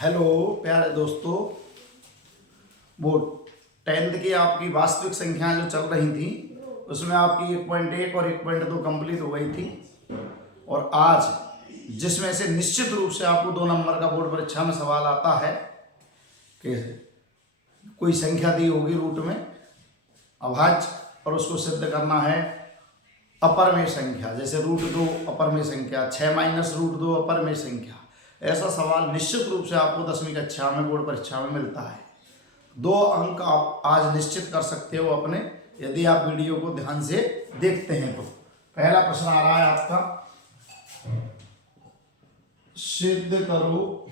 Hello प्यारे दोस्तों, वो 10th की आपकी वास्तविक संख्याएं जो चल रही थी उसमें आपकी 1.1 और 1.2 कंप्लीट हो गई थी। और आज जिसमें से निश्चित रूप से आपको 2 नंबर का बोर्ड परीक्षा में सवाल आता है कि कोई संख्या दी होगी रूट में अभाज्य और उसको सिद्ध करना है अपरमेय संख्या, जैसे √2 अपरमेय संख्या, 6 - √2 अपरमेय संख्या। ऐसा सवाल निश्चित रूप से आपको 10वीं कक्षा में बोर्ड परीक्षा में मिलता है। 2 अंक आप आज निश्चित कर सकते हो अपने, यदि आप वीडियो को ध्यान से देखते हैं तो। पहला प्रश्न आ रहा है आपका, सिद्ध करो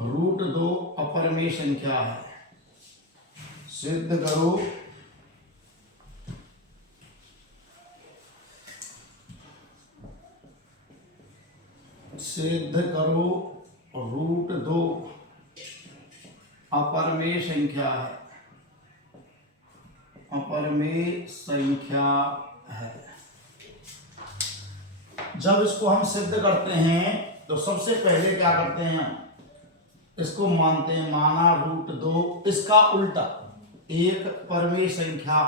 √2 अपरमेय संख्या है। सिद्ध करो √2 अपरमेय संख्या है। अपरमेय संख्या है। जब इसको हम सिद्ध करते हैं तो सबसे पहले क्या करते हैं, इसको मानते हैं माना √2, इसका उल्टा एक परमेय संख्या,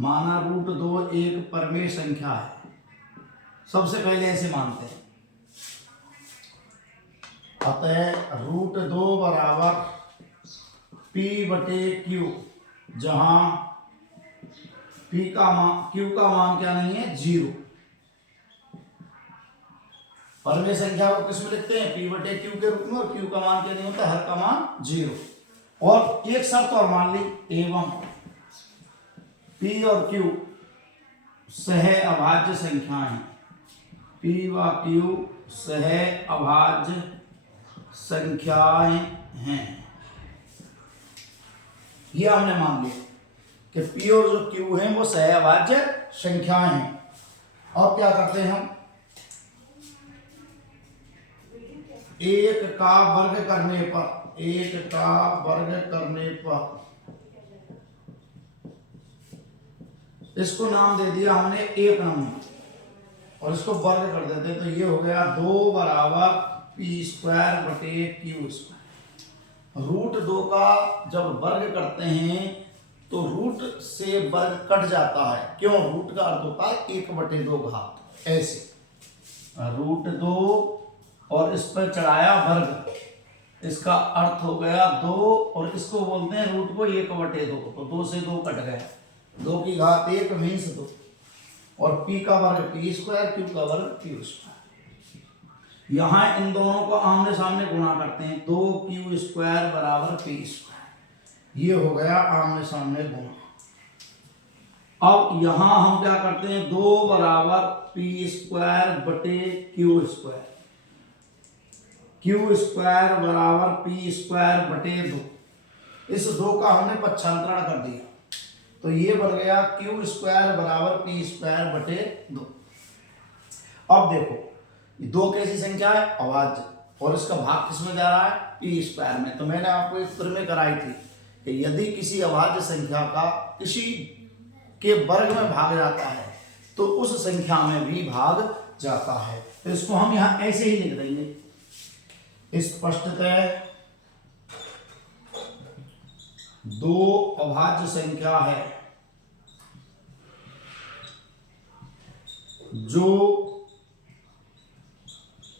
माना √2 एक परमेय संख्या है। सबसे पहले ऐसे मानते हैं। अतः √2 बराबर P/Q, जहां P का मान, Q का मान क्या नहीं है, 0। परमेय संख्या को किस में लिखते हैं, P/Q के रूप में, और Q का मान क्या नहीं होता, हर का मान 0। और एक शर्त और मान ली, एवं P और Q सह अभाज्य संख्याएं हैं। P व Q सह अभाज्य संख्याएं हैं। ये हमने मान लिया कि P और जो Q हैं वो सह अभाज्य संख्याएं हैं। अब क्या करते हैं हम, एक का वर्ग करने पर इसको नाम दे दिया हमने 1 नंबर, और इसको वर्ग कर देते हैं तो ये हो गया 2 बराबर P²/Q²। √2 का जब वर्ग करते हैं तो रूट से वर्ग कट जाता है। क्यों? रूट का अर्थ होता है 1/2 घात। ऐसे √2 और इस पर चढ़ाया वर्ग, इसका अर्थ हो गया 2, और इसको बोलते हैं रूट को 1/2, तो 2 से 2 कट गया, 2 की घात 1 मीन्स 2, और P का वर्ग P², Q का वर्ग Q²। यहां इन दोनों को आमने सामने गुणा करते हैं, 2Q² बराबर P²। ये हो गया आमने सामने गुणा। अब यहां हम क्या करते हैं, 2 बराबर P²/Q², Q² बराबर P²/2। इस 2 का हमने पक्षांतरण कर दिया तो ये बन गया Q² बराबर P²/2। अब देखो, 2 कैसी संख्या है, अभाज्य, और इसका भाग किसमें जा रहा है, P² में। तो मैंने आपको एक सूत्र में कराई थी कि यदि किसी अभाज्य संख्या का किसी के वर्ग में भाग जाता है तो उस संख्या में भी भाग जाता है। तो इसको हम यहां ऐसे ही लिख देंगे, स्पष्टतः 2 अभाज्य संख्या है जो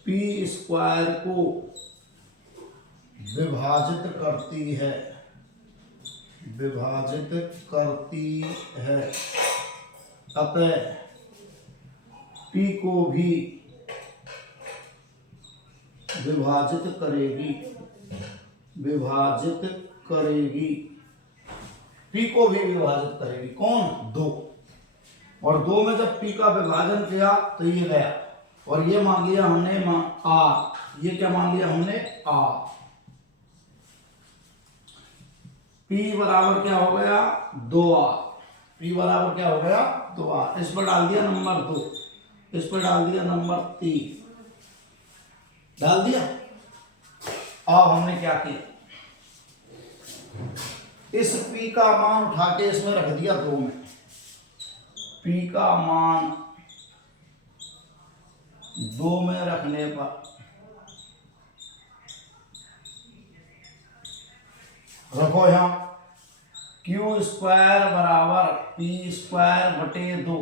P² को विभाजित करती है। अतः P को भी विभाजित करेगी। P को भी विभाजित करेगी कौन, 2। और 2 में जब P का विभाजन किया तो ये गया, और ये मान लिया हमने R। ये क्या मान लिया हमने, R। P बराबर क्या हो गया, 2R। P बराबर क्या हो गया, 2R। इस पर डाल दिया नंबर 2, इस पर डाल दिया नंबर 3, डाल दिया। अब हमने क्या किया, इस P का मान उठा के इसमें रख दिया 2 में। P का मान दो में रखने पर रखो यहाँ क्यू स्क्वायर बराबर पी स्क्वायर बटे 2।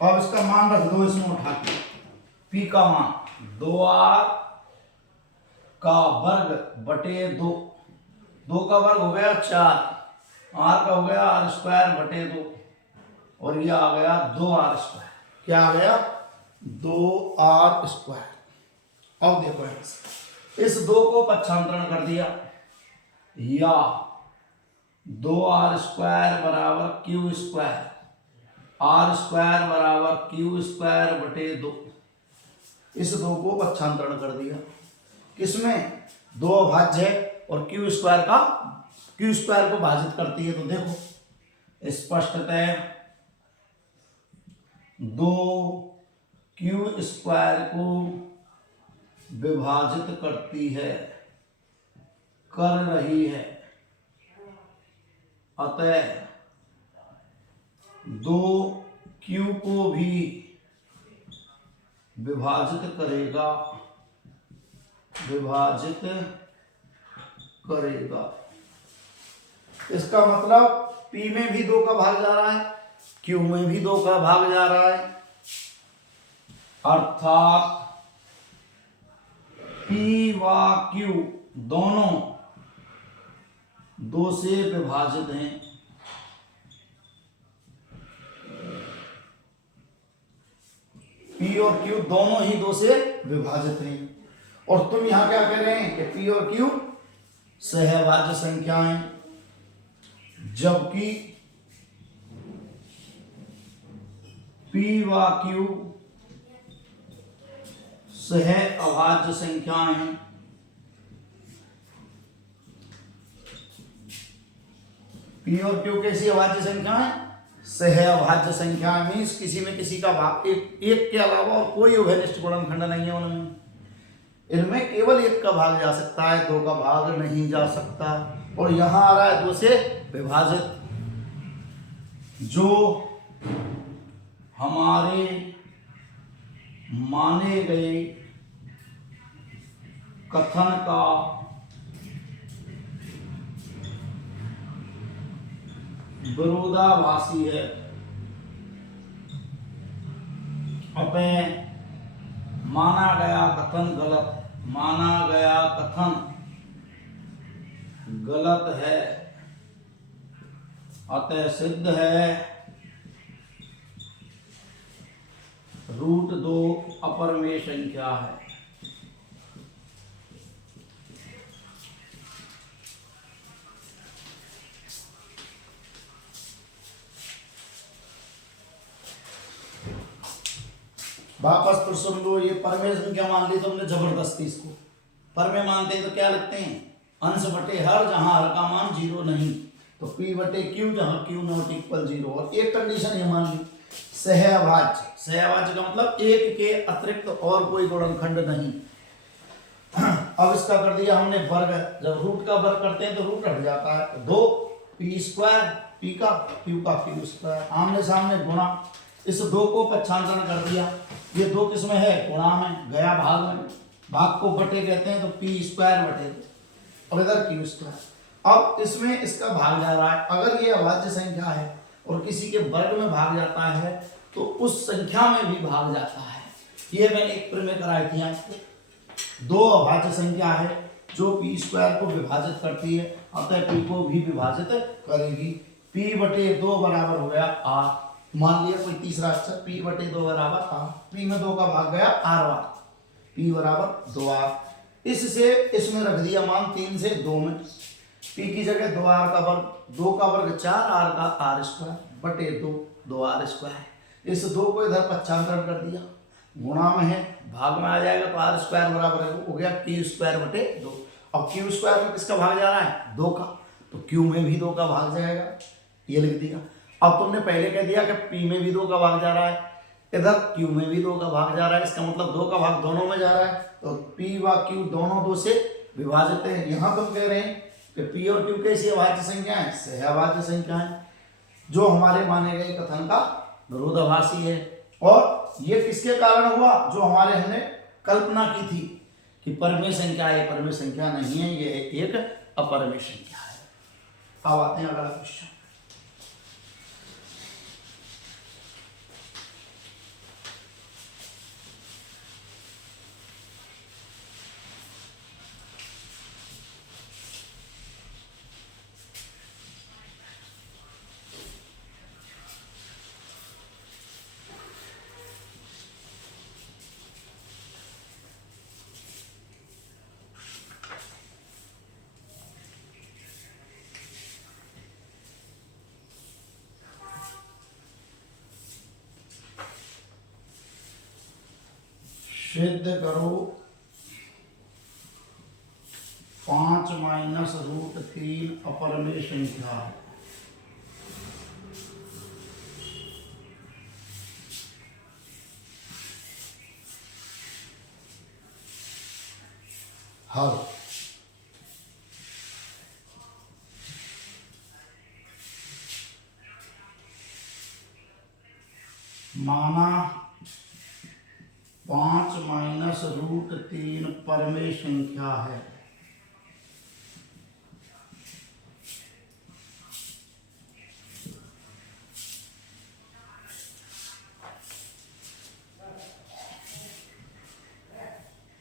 अब इसका मान रख दो इसमें उठा के, पी का मान 2r का वर्ग बटे 2, 2 का वर्ग हो गया 4, r का हो गया r स्क्वायर बटे 2 और ये आ गया 2r स्क्वायर। क्या आ गया? 2r square. अब देखो इस 2 को पक्षांतरण कर दिया, या 2r स्क्वायर बराबर क्यू स्क्वायर, r स्क्वायर बराबर क्यू स्क्वायर बटे 2। इस 2 को पक्षांतरण कर दिया, किसमें? 2 अभाज्य है और क्यू स्क्वायर को भाजित करती है। तो देखो स्पष्टतः 2 क्यू स्क्वायर को विभाजित करती है, कर रही है, अतः 2 क्यू को भी विभाजित करेगा, इसका मतलब P में भी 2 का भाग जा रहा है, Q में भी 2 का भाग जा रहा है, अर्थात P व Q दोनों 2 से विभाजित हैं। P और Q दोनों ही 2 से विभाजित हैं। और तुम यहां क्या कह रहे हैं कि P और Q सहभाज्य संख्याएं, जबकि P व Q सहअभाज्य संख्याएं हैं। P और Q कैसी अभाज्य संख्या है? सहअभाज्य संख्या मीन्स किसी में किसी का भाग एक के अलावा और कोई उभयनिष्ठ गुणनखंड नहीं है उनमें। इनमें केवल 1 का भाग जा सकता है, 2 का भाग नहीं जा सकता। और यहां आ रहा है 2 से विभाजित, जो हमारे माने गए कथन का विरोधाभासी है। अतः माना गया कथन गलत है, अतः सिद्ध है √2 अपरमेय संख्या है। वापस फिर सुन लो, ये परमेय संख्या मान ली तुमने जबरदस्ती। इसको परमेय मानते हैं तो क्या लिखते हैं? अंश बटे हर, जहां हर का मान 0 नहीं, तो P बटे Q जहां Q नॉट इक्वल 0। और एक कंडीशन ये मान ली, सहअभाज्य का मतलब 1 के अतिरिक्त और कोई गुणनखंड नहीं। अब इसका कर दिया हमने वर्ग, जब रूट का वर्ग करते हैं तो रूट हट जाता है, 2 P स्क्वायर, P का Q का Q स्क्वायर, आमने सामने गुणा। इस 2 को पक्षांतरण कर दिया, ये 2 किस में है? गुणा में, गया भाग में, भाग को बटे कहते हैं, तो P स्क्वायर बटे और इधर Q स्क्वायर। अब इसमें इसका भाग जा रहा है, अगर ये अभाज्य संख्या है और किसी के वर्ग में भाग जाता है तो उस संख्या में भी भाग जाता है। ये मैंने एक प्रमेय कराई थी आपको। 2 अभाज्य संख्या है जो P स्क्वायर को विभाजित करती है, अतः P को भी विभाजित करेगी। P बटे 2 बराबर हो गया R। मान लिया कोई तीसरा अक्षर, P बटे 2 बराबर R। P में 2 का भाग गया R, P बराबर 2R। इससे इसमें रख दिया मान 3 से 2 में, P की जगह 2R का वर्ग, 2 का वर्ग 4R का R स्क्वायर बटे 2R स्क्वायर। इस 2 को इधर पक्षांतरण कर दिया, गुणा में है, भाग में आ जाएगा तो R स्क्वायर बराबर हो गया Q स्क्वायर बटे 2। अब Q स्क्वायर में किसका भाग जा रहा है? 2 का, तो Q में भी 2 का भाग जाएगा, ये लिख दिया। अब तुमने पहले कह दिया कि P में भी 2 का भाग जा रहा है, इधर Q में भी 2 का भाग जा रहा है, इसका मतलब 2 का भाग दोनों में जा रहा है, तो P व Q दोनों 2 से विभाजित है। यहाँ तुम कह रहे हैं कि P और Q कैसी अभाज्य संख्या है? सहअभाज्य संख्या है, जो हमारे माने गए कथन का विरोधाभासी है। और ये किसके कारण हुआ? जो हमारे हमने कल्पना की थी कि परमेय संख्या है, परमेय संख्या नहीं है, ये एक अपरमेय संख्या है। अब आते हैं अगला क्वेश्चन। सिद्ध करो 5 माइनस रूट 3 अपरमेय संख्या है। हल माना 5 माइनस रूट 3 परमेय संख्या है।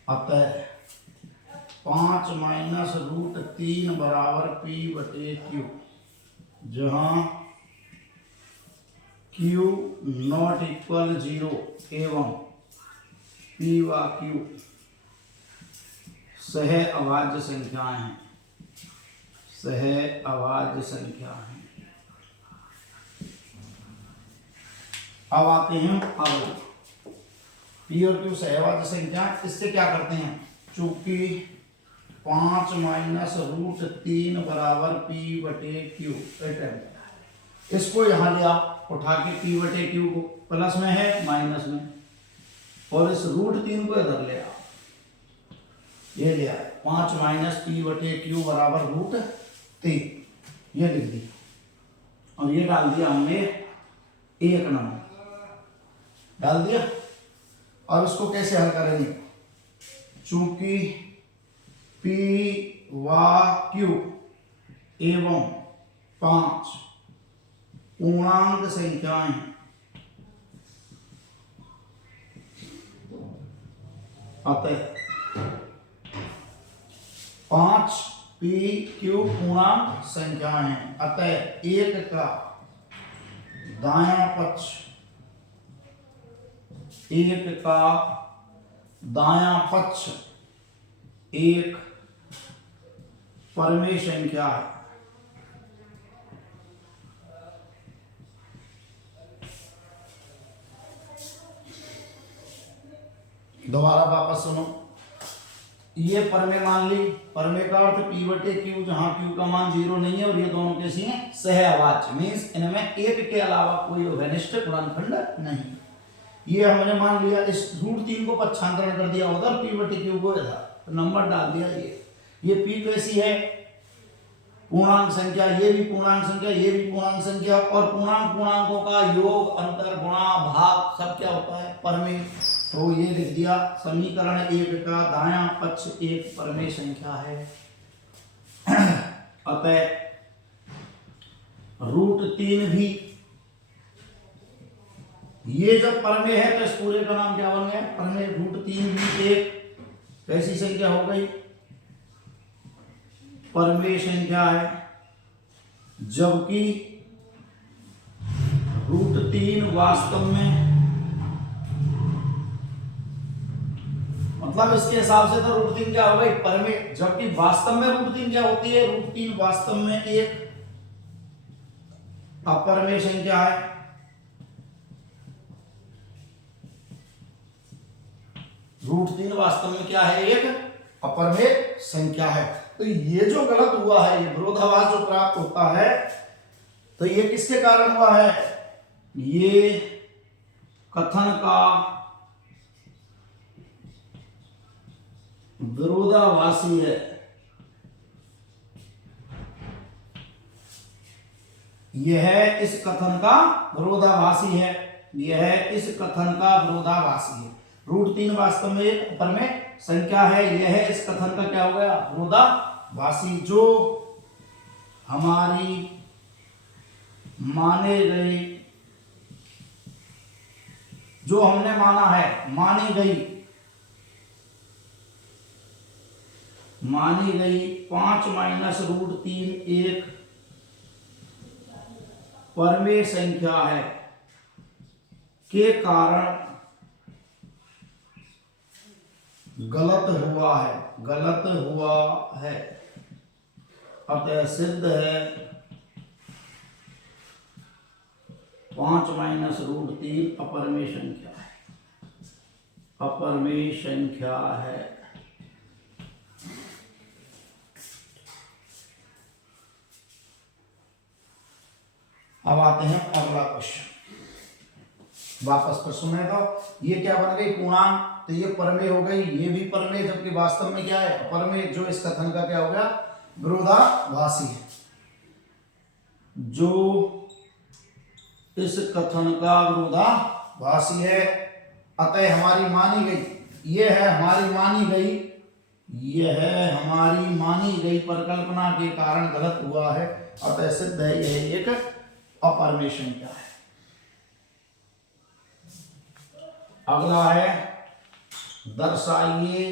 अतः 5 माइनस रूट 3 बराबर पी बटे क्यू, जहां क्यू नॉट इक्वल 0 एवं पी व क्यू सह अभाज्य संख्याएं हैं, सह अभाज्य संख्या हैं। अब आते हैं अवयव। पी और क्यू सहअभाज्य संख्या, इससे क्या करते हैं? चूंकि 5 माइनस रूट 3 बराबर पी बटे क्यू, इसको यहां ले आप उठा के पी बटे क्यू को, प्लस में है माइनस में, और इस रूट 3 को इधर ले आओ, ये ले आए 5 माइनस पी बटे क्यू बराबर रूट 3, ये लिख दिया और ये डाल दिया हमने 1 नंबर डाल दिया। अब इसको कैसे हल करेंगे? चूंकि पी व क्यू एवं 5 पूर्णांक संख्याएं, अतः 5 पी क्यू पूर्णांक संख्याएं हैं, अतः 1 का दायां पक्ष, 1 का दायां पक्ष एक परमेय संख्या है। दोबारा वापस सुनो, ये परमेय मान ली, परमेय का अर्थ पी बटे क्यू, जहां क्यू का मान 0 नहीं है और ये दोनों कैसी हैं? सहअभाज्य, मीन्स इनमें एक के अलावा कोई अनिष्ट गुणनखंड नहीं। ये हमने मान लिया, इस रूट 3 को पक्षांतरण कर दिया उधर, पी बटे क्यू को इधर, तो नंबर डाल दिया ये पी कैसी है? पूर्णांक संख्या, ये भी पूर्णांक संख्या, ये भी पूर्णांक संख्या, और पूर्णांकों का योग, अंतर, गुणा, भाग सब क्या होता है? परमेय। तो ये लिख दिया समीकरण 1 का दायां पक्ष एक परमेय संख्या है। अतः रूट 3 भी, ये जब परमेय है तो इस पूरे का नाम क्या बन गया? परमेय। रूट 3 भी एक कैसी संख्या हो गई? परमेय संख्या है, जबकि रूट 3 वास्तव में, मतलब इसके हिसाब से तो रूट 3 क्या हो गई? परमेय, जबकि वास्तव में रूट 3 क्या होती है? रूट 3 वास्तव में एक अपरमेय संख्या है। रूट 3 वास्तव में क्या है? एक अपरमेय संख्या है। तो ये जो गलत हुआ है, ये विरोधाभास जो प्राप्त होता है, तो ये किसके कारण हुआ है? ये कथन का विरोधाभासी है। यह इस कथन का विरोधाभासी है, यह इस कथन का विरोधाभासी है। √3 वास्तव में एक अपरमेय संख्या है, यह इस कथन का क्या हो गया, विरोधाभासी। जो हमारी माने गई, जो हमने माना है, मानी गई 5 माइनस √3 एक परमेय संख्या है के कारण गलत हुआ है, अतः सिद्ध है 5 माइनस √3 अपरमेय संख्या है। अब आते हैं अगला क्वेश्चन। वापस प्रश्न में तो ये क्या बन गई, पूर्णांक, तो ये परमेय हो गई, ये भी परमेय, जबकि वास्तव में क्या है, अपरमेय, जो इस कथन का क्या हो गया, विरोधाभासी है। जो इस कथन का विरोधाभासी है, अतः हमारी मानी गई, ये है हमारी मानी गई, यह हमारी मानी गई परिकल्पना के कारण गलत हुआ है, अतः सिद्ध है यह एक अपरमेय संख्या है। अगला है दर्शाइए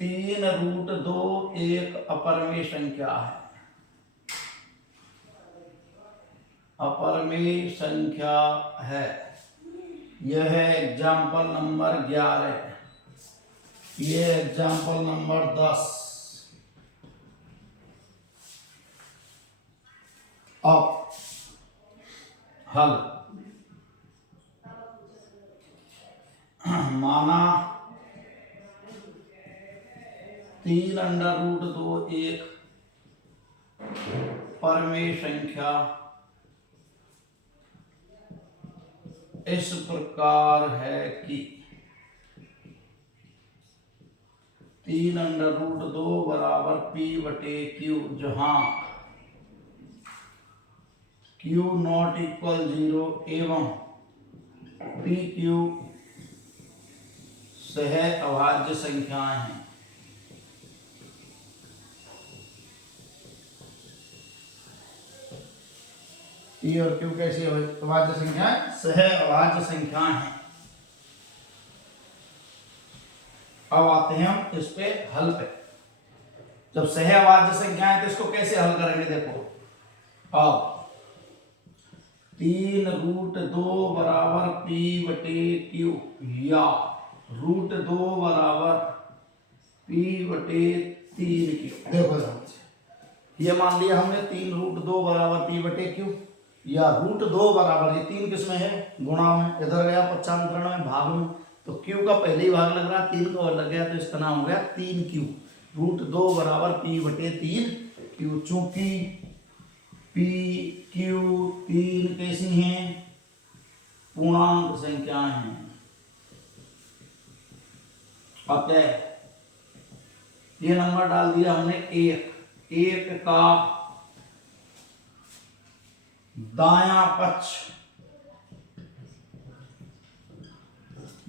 3√2 एक अपरमेय संख्या है। अपरमेय संख्या है, यह है एग्जाम्पल नंबर 11, यह एग्जाम्पल नंबर 10। अब हल, माना 3√2 एक परमेय संख्या इस प्रकार है कि 3√2 बराबर p/q, जहां q ≠ 0 एवं pq सह अभाज्य संख्याएं हैं। p और q कैसी अभाज्य संख्याएं, सह अभाज्य संख्याएं हैं। अब आते हैं हम इस पे हल पे। जब सह अभाज्य संख्याएं तो इसको कैसे हल करेंगे, देखो। अब 3√2 बराबर p/q या √2 बराबर p/3q। देखो ये मान लिया हमने 3√2 बराबर p/q या √2 बराबर, ये 3 किस में है, गुणा में, इधर गया 95 में, भाग में, तो q का पहले ही भाग लग रहा, 3 का और लग गया, तो इसका नाम हो गया 3q। √2 बराबर p/3q। चूंकि p q 3 कैसी हैं, पूर्णांक संख्याएं हैं, अतः ये नंबर डाल दिया हमने 1 का दायां पक्ष,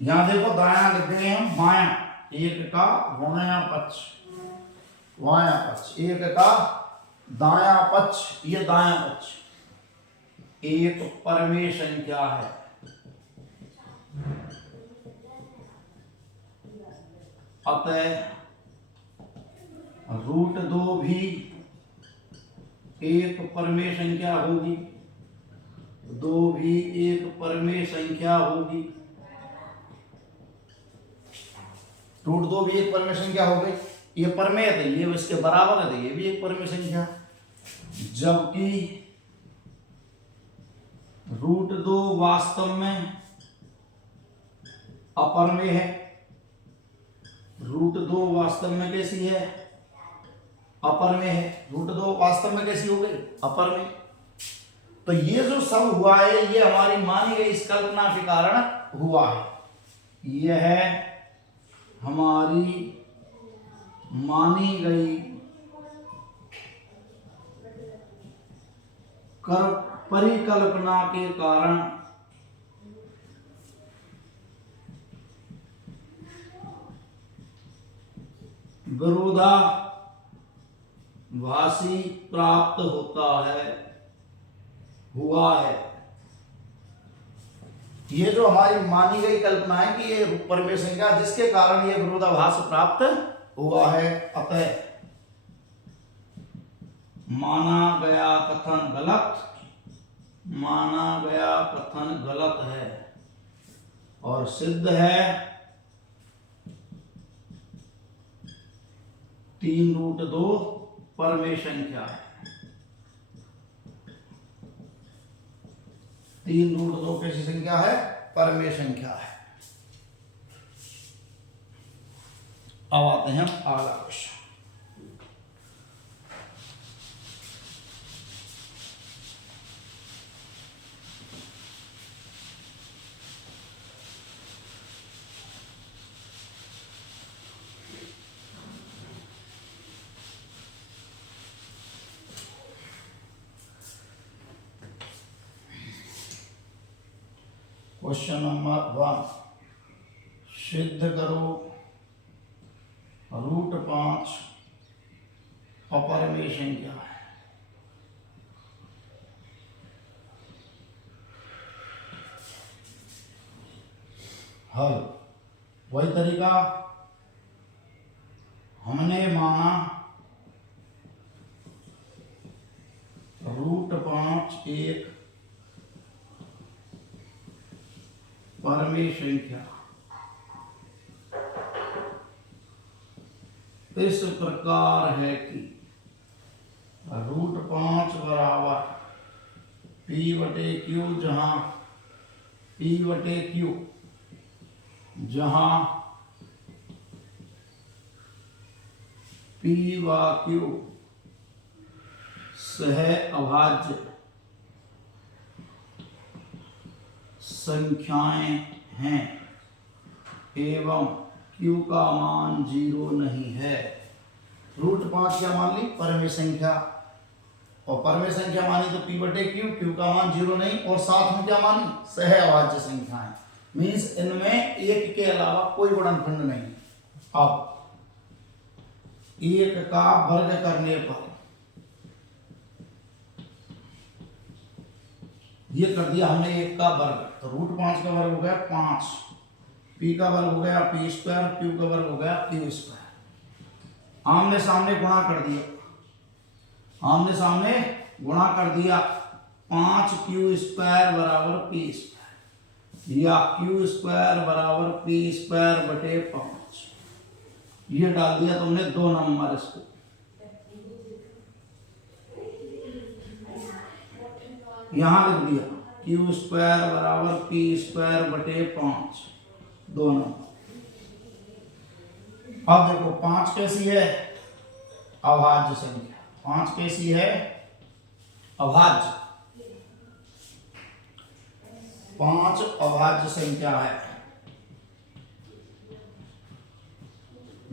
यहां देखो दायां लिख देंगे हम बायां, 1 का बायां पक्ष, 1 का दायां पक्ष, ये दायां पक्ष एक परमेय संख्या है। अतः √2 भी एक परमेय संख्या होगी, 2 भी एक परमेय संख्या होगी, √2 भी एक परमेय संख्या हो गई, ये परमेय है, ये इसके बराबर है, ये भी एक परमेय संख्या। जबकि √2 वास्तव में अपरमेय है, √2 वास्तव में कैसी है, अपरमेय है, √2 वास्तव में कैसी हो गई, अपरमेय। तो ये जो सब हुआ है, ये हमारी मानी गई इस कल्पना के कारण हुआ है, यह हमारी मानी गई कर परिकल्पना के कारण विरोधाभासी प्राप्त होता है, हुआ है। ये जो हमारी मानी गई कल्पना है कि ये परमेय संख्या जिसके कारण ये विरोधाभास प्राप्त हुआ है, अतः माना गया कथन गलत है और सिद्ध है 3√2 परमेय संख्या है। 3√2 कैसी संख्या है? परमेय संख्या है। अब आते हैं हम अगला क्वेश्चन। क्वेश्चन नंबर 1, सिद्ध करो √5 अपरमेय संख्या है। हल वही तरीका, हमने माना √5 एक परमेय संख्या इस प्रकार है कि √5 बराबर P/Q, जहां P/Q जहां P व Q सह अभाज्य संख्याएं हैं एवं Q का मान 0 नहीं है। √5 क्या मान ली? परमेय संख्या, और परमेय संख्या मानी तो P/Q, Q का मान 0 नहीं, और साथ में क्या मानी? सह अभाज्य संख्याएं, मीन्स इनमें एक के अलावा कोई गुणनखंड नहीं। अब एक का वर्ग करने पर ये कर दिया हमने एक का वर्ग, तो √5 का वर्ग हो गया 5, P का वर्ग हो गया P², Q का वर्ग हो गया Q²। आमने सामने गुणा कर दिया, 5Q² बराबर P² या Q² बराबर P²/5, ये डाल दिया तुमने 2 नंबर इसको। यहां लिख दिया Q² बराबर P²/5, 2 नंबर। अब देखो 5 कैसी है? अभाज्य संख्या। 5 कैसी है? अभाज्य। 5 अभाज्य संख्या है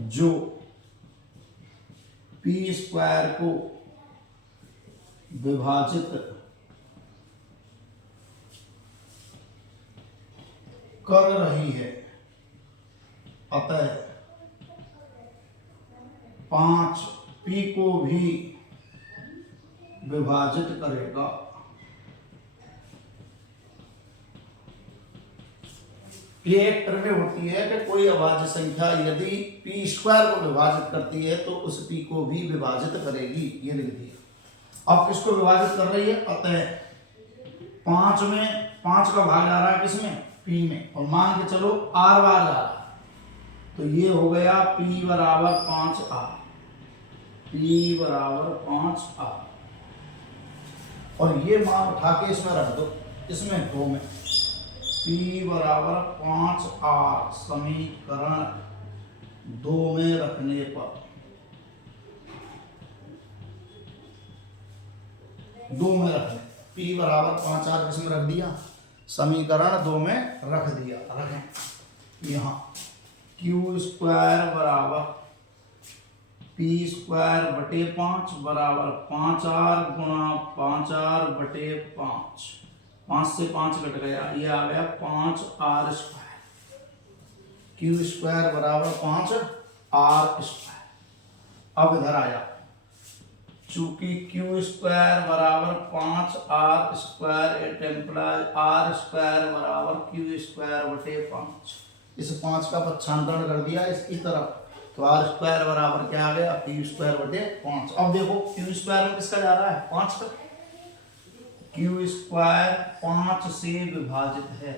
जो P² को विभाजित कर रही है, अतः 5 P को भी विभाजित करेगा। ये एक प्रमेय होती है कि कोई अभाज्य संख्या यदि P² को विभाजित करती है तो उस P को भी विभाजित करेगी, ये लिख दिया। अब किसको विभाजित कर रही है? अतः 5 में 5 का भाग आ रहा है किसमें? P में, और मान के चलो R बार जा रहा है, तो ये हो गया P बराबर 5R, P बराबर 5R, और ये मान उठा के इसमें रख दो, इसमें 2 में P बराबर 5R समीकरण 2 में रखने पर 2 में रखने, P बराबर 5R किसमें रख दिया? समीकरण 2 में रख दिया। रखें यहाँ Q² बराबर पी स्क्वायर बटे 5 बराबर 5r गुणा 5r बटे 5। 5 से 5 कट गया, ये आ गया 5r स्क्वायर। क्यू स्क्वायर बराबर 5r स्क्वायर। अब इधर आया, चूंकि क्यू स्क्वायर बराबर 5r square, it implies r square बराबर क्यू स्क्वायर बटे 5। इस 5 का पक्षांतरण कर दिया इसकी तरफ, तो r स्क्वायर बराबर क्या आ गया, क्यू स्क्वायर बटे 5। अब देखो क्यू स्क्वायर में किसका जा रहा है, 5 का। क्यू स्क्वायर 5 से विभाजित है,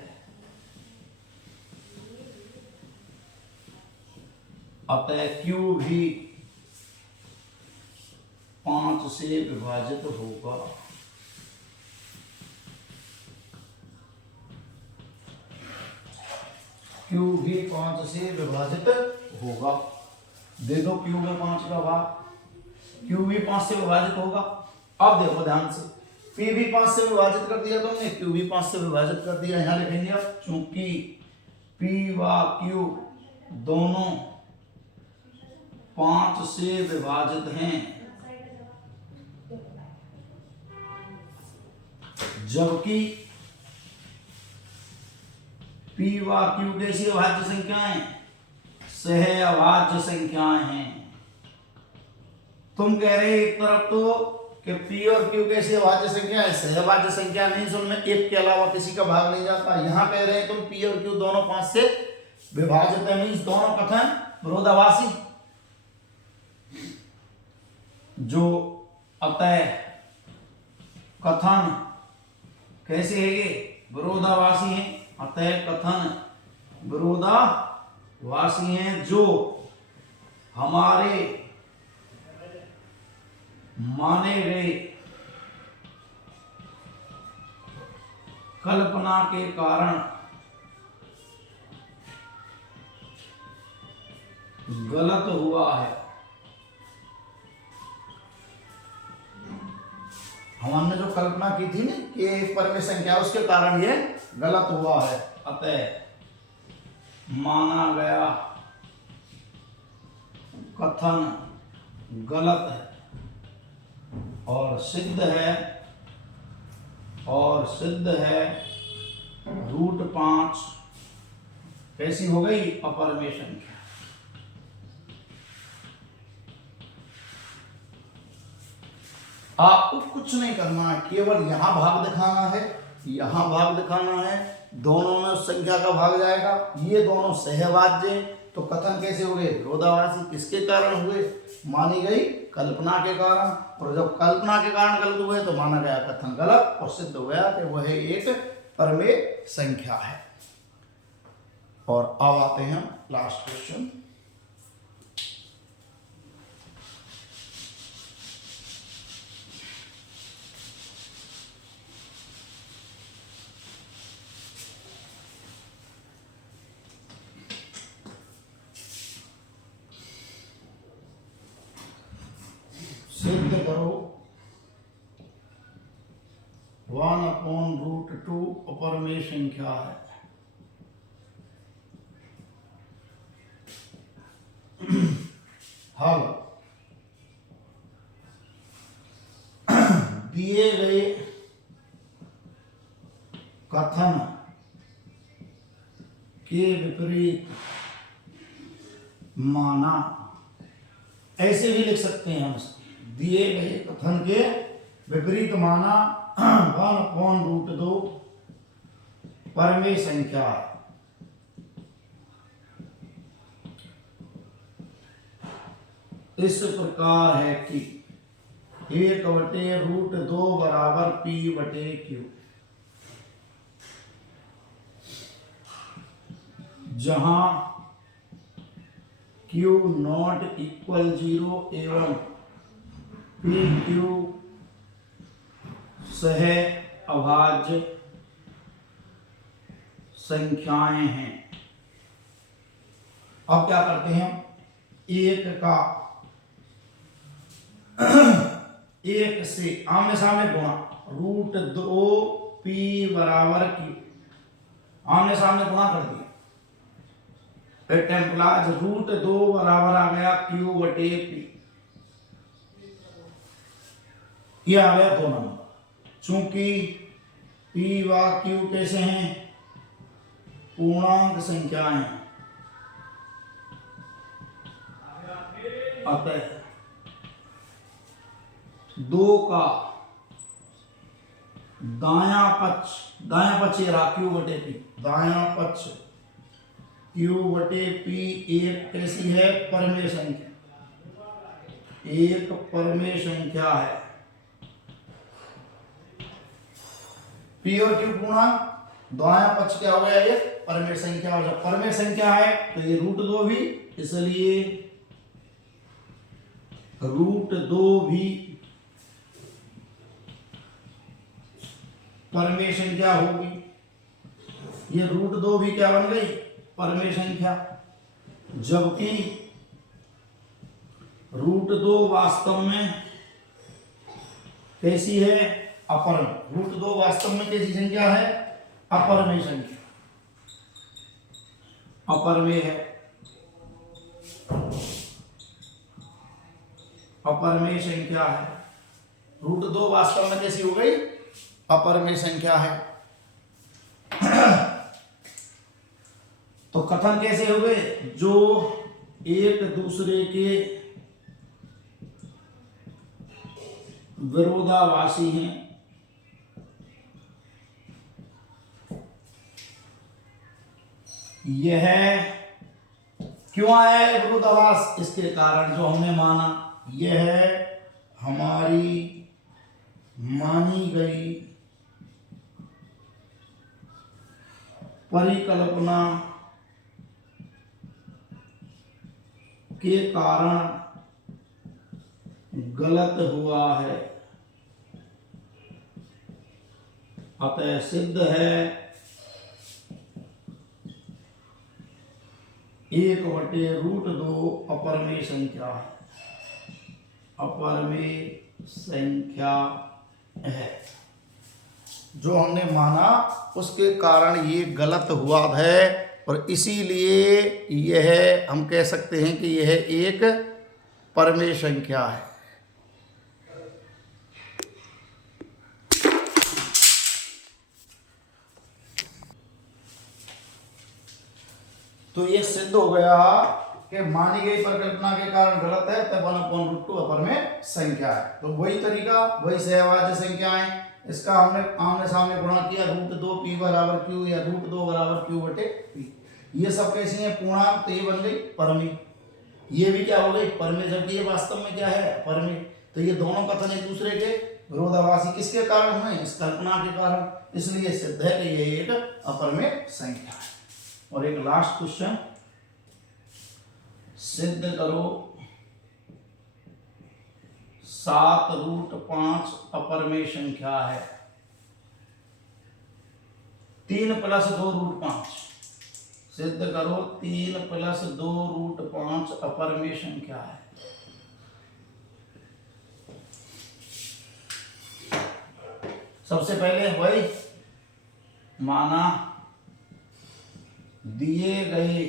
अतः क्यू भी 5 से विभाजित होगा। क्यू भी 5 से विभाजित होगा। दे दो क्यू में 5 का भाग, क्यू भी 5 से विभाजित होगा। अब देखो ध्यान से, पी भी 5 से विभाजित कर दिया तुमने, क्यू भी 5 से विभाजित कर दिया। यहां लिखेंगे अब, चूंकि पी व क्यू दोनों 5 से विभाजित हैं, जबकि पी व क्यू कैसी अभाज्य संख्याएं, सह अभाज्य संख्याएं हैं। तुम कह रहे एक तरफ तो कि पी और क्यू कैसी अभाज्य संख्या है, सह अभाज्य संख्या नहीं, उनमें एक के अलावा किसी का भाग नहीं जाता। यहां कह रहे हैं तुम पी और क्यू दोनों 5 से विभाजित है, मींस दोनों कथन विरोधाभासी। जो अतः कथन कैसे है, ये विरोधाभासी है, अतः कथन विरोधाभासी हैं, जो हमारे माने गए कल्पना के कारण गलत हुआ है। हमने जो कल्पना की थी ना कि एक परमेय संख्या, उसके कारण ये गलत हुआ है, अतः माना गया कथन गलत है और सिद्ध है √5 कैसी हो गई, अपरमेय संख्या। आपको कुछ नहीं करना है, केवल यहां भाग दिखाना है, यहां भाग दिखाना है, दोनों में उस संख्या का भाग जाएगा। ये दोनों सहभाज्य, तो कथन कैसे हो गए, विरोधाभासी। किसके कारण हुए, मानी गई कल्पना के कारण, और जब कल्पना के कारण गलत हुए तो माना गया कथन गलत, और सिद्ध हो गया कि वह एक परमेय संख्या है। और अब आते हैं लास्ट क्वेश्चन। सिद्ध करो 1/√2 अपरमेय संख्या है। हल दिए गए कथन के विपरीत माना, ऐसे भी लिख सकते हैं हम इसको, दिए गए कथन के विपरीत माना 1/√2 परमेय संख्या है। इस प्रकार है कि 1/√2 बराबर p/q, जहां q ≠ 0 एवं pq सह अभाज्य संख्याएं हैं। अब क्या करते हैं, एक का एक से आमने सामने गुणा, √2p बराबर q, आमने सामने गुणा कर दिया, फिर टेम्पलाज √2 बराबर आ गया q/p, ये आ गया 2 नंबर। चूंकि पी व क्यू कैसे हैं, पूर्णांक संख्याएं हैं, अतः 2 का दायां पक्ष ये रहा क्यू बटे पी, दायां पक्ष क्यू बटे पी एक कैसी है, परमेय संख्या, एक परमेय संख्या है। पी और क्यू पूर्णांक, दायां पक्ष क्या हो गया, ये परमेय संख्या, और जब परमेय संख्या है तो ये √2 भी, इसलिए √2 भी परमेय संख्या होगी। ये √2 भी क्या बन गई, परमेय संख्या, जबकि √2 वास्तव में कैसी है, अपरमेय। √2 वास्तव में कैसी संख्या है, अपरमेय संख्या, अपरमेय है, अपरमेय संख्या है। √2 वास्तव में कैसी हो गई, अपरमेय संख्या है। तो कथन कैसे हो गए, जो एक दूसरे के विरोधाभासी हैं, यह क्यों आया है विरोधाभास, इसके कारण जो हमने माना, यह हमारी मानी गई परिकल्पना के कारण गलत हुआ है, अतः सिद्ध है 1/√2 अपरमेय संख्या है, अपरमेय संख्या है। जो हमने माना उसके कारण ये गलत हुआ है, और इसीलिए यह हम कह सकते हैं कि यह एक परमेय संख्या है। तो ये सिद्ध हो गया कि मानी गई परिकल्पना के कारण गलत है, तब 1/√2 अपरमेय संख्या है। तो वही तरीका, वही सहभाज्य संख्याएं, इसका हमने आमने सामने गुणा किया, √2 पी बराबर क्यू या √2 बराबर क्यू बटे पी। ये सब कैसी हैं, पूर्णांक, तो ये बन गई परमेय, ये भी क्या हो गई, परमेय, जबकि ये वास्तव में क्या है, परमेय। तो ये दोनों कथन एक दूसरे के विरोधाभासी किसके कारण हुए, इस कल्पना के कारण, इसलिए सिद्ध है कि ये एक अपरमेय संख्या है। और एक लास्ट क्वेश्चन, सिद्ध करो 7√5 अपरमेय संख्या है। 3 + 2√5, सिद्ध करो 3 + 2√5 अपरमेय संख्या है। सबसे पहले वही माना दिए गए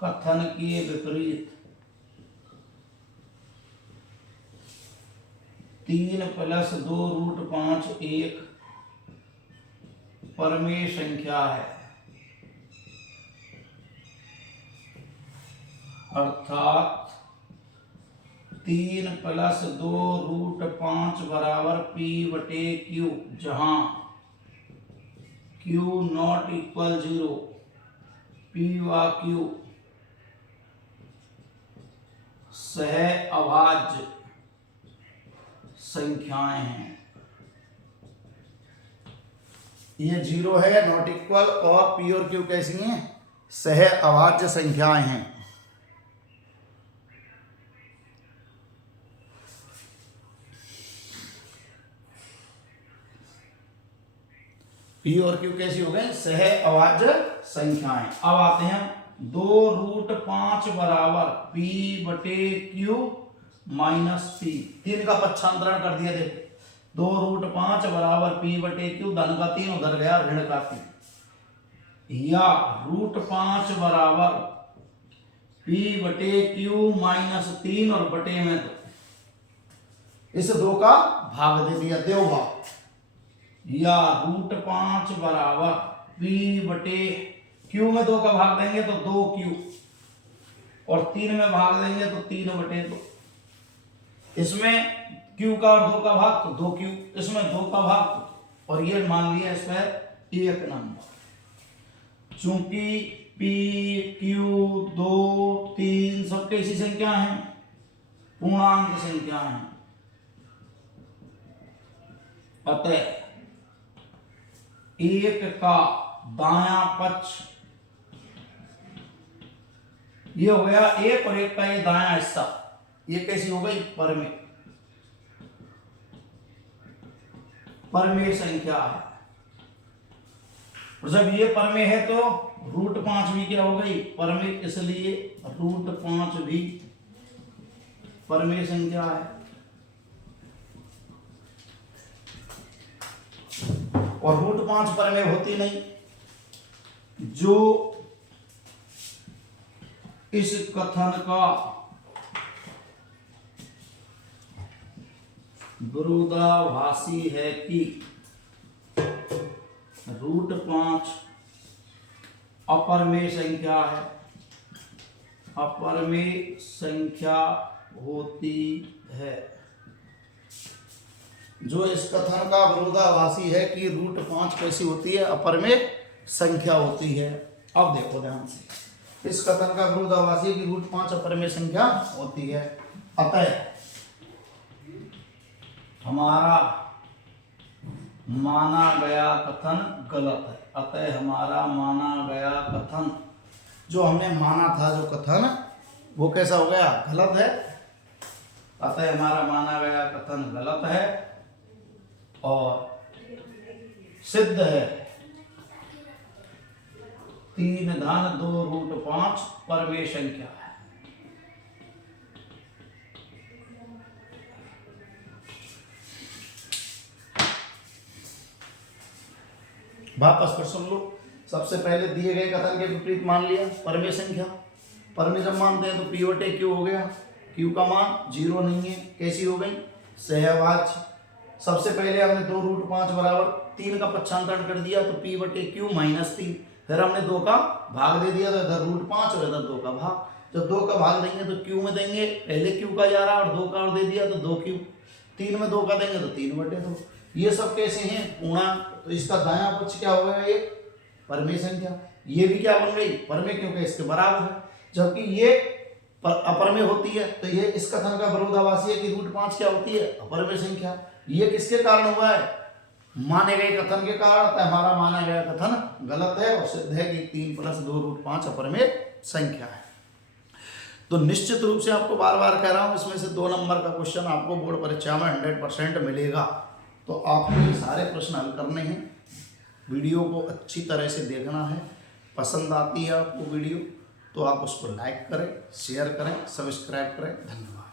कथन के विपरीत 3 + 2√5 एक परमेय संख्या है, अर्थात 3 + 2√5 बराबर p/q, जहां q ≠ 0, p व q सह अभाज्य संख्याएं हैं। ये 0 है, नॉट इक्वल, और p और q कैसी हैं, सह अभाज्य संख्याएं हैं। p और q कैसी हो गई, सह अभाज्य संख्याएं। अब आते हैं 2√5 बराबर p/q - p, 3 का पक्षांतरण कर दिया, देखो 2√5 बराबर p/q, धन का 3 उधर गया, ऋण का 3, या √5 बराबर p/q - 3, और बटे में तो इस 2 का भाग दे दिया, देव भाग, या √5 बराबर p बटे q में 2 का भाग देंगे तो 2q, और 3 में भाग देंगे तो 3 बटे 2। इसमें q का और 2 का भाग तो 2q, इसमें 2 का भाग, और ये मान लिया इसमें 1 नंबर। चूंकि p q 2 3 सब कैसी संख्या हैं, पूर्णांक संख्या हैं, अतः 1 का दायां पक्ष ये हो गया 1 और 1 का ये दायां हिस्सा, ये कैसी हो गई, परमेय संख्या है। और जब ये परमेय है तो √5 भी क्या हो गई, परमेय, इसलिए √5 भी परमेय संख्या है। और √5 परमेय होती नहीं, जो इस कथन का विरोधाभासी है कि √5 अपरमेय संख्या है, अपरमेय संख्या होती है। जो इस कथन का विरोधाभासी है कि √5 कैसी होती है, अपरमेय संख्या होती है। अब देखो ध्यान से, इस कथन का विरोधाभासी है कि √5 अपरमेय संख्या होती है, अतः हमारा माना गया कथन गलत है। अतः हमारा माना गया कथन, जो हमने माना था जो कथन, वो कैसा हो गया, गलत है। अतः हमारा माना गया कथन गलत है और सिद्ध है 3 धन 2 √5 परमेय संख्या है। वापस पर सुन लो। सबसे पहले दिए गए कथन के विपरीत मान लिया परमेय संख्या। परमेय जब मानते हैं तो p बटे q हो गया, q का मान 0 नहीं है, कैसी हो गई, सहवाच्य। सबसे पहले हमने 2 √5 बराबर 3 का पक्षांतरण कर दिया तो p बटे q -3, फिर हमने 2 का भाग दे दिया तो इधर √5 और इधर 2 का भाग। जब 2 का भाग देंगे तो q में देंगे, पहले q का जा रहा और 2 का और दे दिया तो 2q, 3 में 2 का देंगे तो 3 बटे 2। ये सब कैसे हैं, पूर्णांक, तो इसका दायां पक्ष क्या हो गया, ये परमेय संख्या। ये भी क्या बन गई, परमेय, क्योंकि इसके बराबर है। जबकि ये अपरमेय होती है तो ये इस कथन का विरोधाभासी है कि √5 क्या होती है, अपरमेय संख्या। ये किसके कारण हुआ है, माने गए कथन के कारण। तो हमारा माना गया कथन गलत है और सिद्ध है कि 3 + 2 √5 अपरमेय संख्या है। तो निश्चित रूप से आपको बार बार कह रहा हूं, इसमें से 2 नंबर का क्वेश्चन आपको बोर्ड परीक्षा में 100% मिलेगा। तो आपको ये सारे प्रश्न हल करने हैं। वीडियो को अच्छी तरह से देखना है। पसंद आती है आपको वीडियो तो आप उसको लाइक करें, शेयर करें, सब्सक्राइब करें। धन्यवाद।